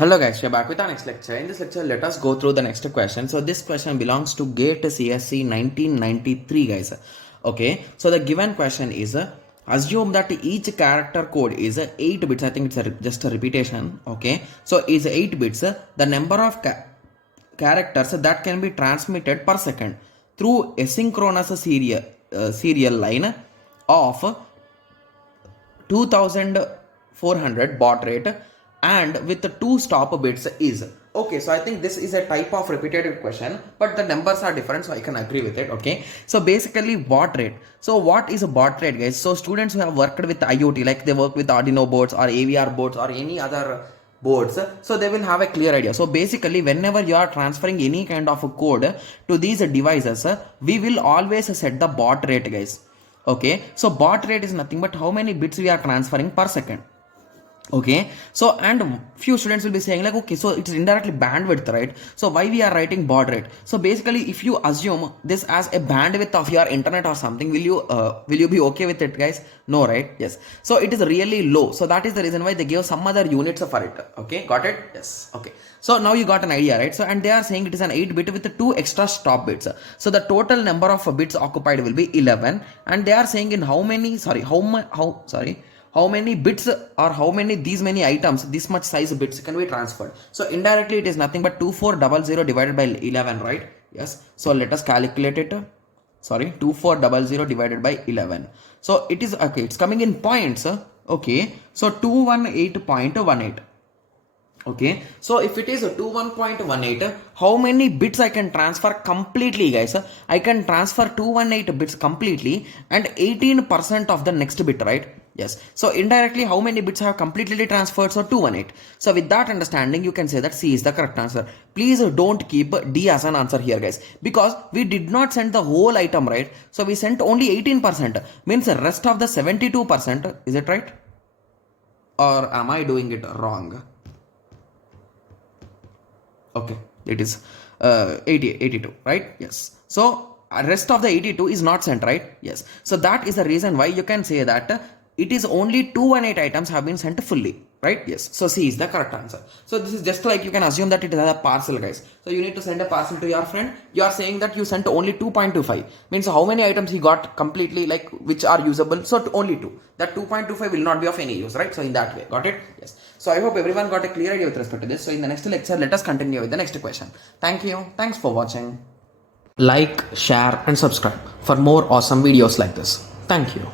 Hello guys, we are back with our next lecture. In this lecture, let us go through the next question. So this question belongs to GATE CSC 1993 guys. Okay, so the given question is assume that each character code is 8 bits. I think it's just a repetition. Okay, so is 8 bits the number of characters that can be transmitted per second through a synchronous serial line of 2400 baud rate and with the 2 stop bits is okay. So I think this is a type of repetitive question, but the numbers are different, so I can agree with it. Okay, so basically baud rate. So what is a baud rate guys? So students who have worked with IoT, like they work with Arduino boards or AVR boards or any other boards, so they will have a clear idea. So basically whenever you are transferring any kind of a code to these devices, we will always set the baud rate guys. Okay, so baud rate is nothing but how many bits we are transferring per second. Okay, so and few students will be saying like, okay, so it's indirectly bandwidth, right? So why we are writing baud rate? So basically if you assume this as a bandwidth of your internet or something, will you be okay with it guys? No, right? Yes, so it is really low, so that is the reason why they give some other units for it. Okay, got it? Yes. Okay, so now you got an idea, right? So and they are saying it is an 8 bit with 2 extra stop bits, so the total number of bits occupied will be 11, and they are saying in how many how many bits or how many these many items, this much size bits can be transferred. So indirectly it is nothing but 2400 divided by 11, right? Yes, so let us calculate it. 2400 divided by 11, so it is okay, it's coming in points. Okay, so 218.18. Okay, so if it is 21.18, how many bits I can transfer completely guys? I can transfer 218 bits completely and 18% of the next bit, right? Yes, so indirectly how many bits have completely transferred? So 218. So with that understanding you can say that C is the correct answer. Please don't keep D as an answer here guys, because we did not send the whole item, right? So we sent only 18%, means the rest of the 72%, is it right? Or am I doing it wrong? Okay, it is 82, right? Yes, so rest of the 82 is not sent, right? Yes, so that is the reason why you can say that it is only 218 items have been sent fully, right? Yes, so C is the correct answer. So this is just like you can assume that it is a parcel guys. So you need to send a parcel to your friend. You are saying that you sent only 2.25, means how many items he got completely, like which are usable? So only 2. That 2.25 will not be of any use, right? So in that way, got it? Yes. So I hope everyone got a clear idea with respect to this. So in the next lecture, let us continue with the next question. Thank you. Thanks for watching. Like, share and subscribe for more awesome videos like this. Thank you.